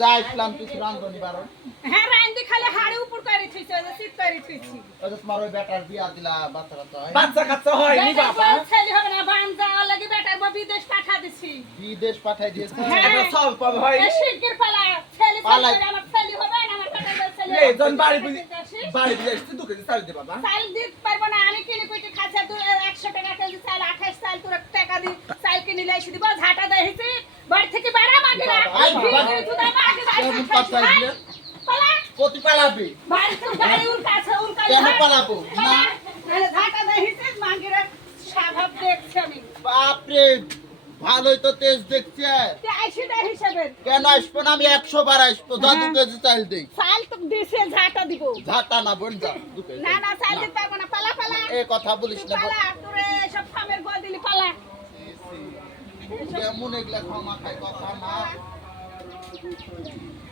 যা ইসলাম কিছু রান্ধনি বারণ। হ্যাঁ রান্দি খালি হাড়ে উপর করে থইছে ওই যে শীত করে থইছি ওই যে তোমার ওই বেটার বিয়া দিলা বাচ্চা কাচ্চা হয় বাচ্চা কাচ্চা হয়নি বাবা। ছেলে হবে না বানজা লাগি বেটার বা বিদেশ পাঠা দিছি বিদেশ পাঠাই দিয়েছে হ্যাঁ। একটা স্বল্প হয়। এই শিগগির পালা ছেলে পালাই। ছেলে আমার ছেলে হবে না আমার বেটার ছেলে এই জন বাড়ি এসেছে 2 কেজি চাল দে বাবা। চাল দিতে পারবো না আমি কিনে কইতে খাচ্ছে 100 টাকা কেজি চাল 28 চাল তোর টাকা দি চাল কিনে লাইছি দিব ঝাঁটা দেইছি বাড়ি থেকে বাড়া মাগিরা আই বাবা। তুই মাগি কেমন কথা দিলে? পালা প্রতি পালাবি বাড়ি তো গাড়ি উল্টাছে কেন পালাবো না তাহলে ঝাঁটা দেইছি মাগিরা স্বভাব দেখছি আমি বাপরে ভালোই তো তেজ দেখছে তে আইছি দা হিসাবে কেন আসবো না আমি 100 বার আসবো যা 2 কেজি চাল দেই চাল তো দিছে ঝাঁটা দিব ঝাঁটা না বোন যা 2 কেজি না না চাল দিতে পারবো না পালা পালা এই কথা বলিস না পালা তোরে সব ফামের গোল দিলি পালা কেমন এগুলা ক্ষমা খাই কথা না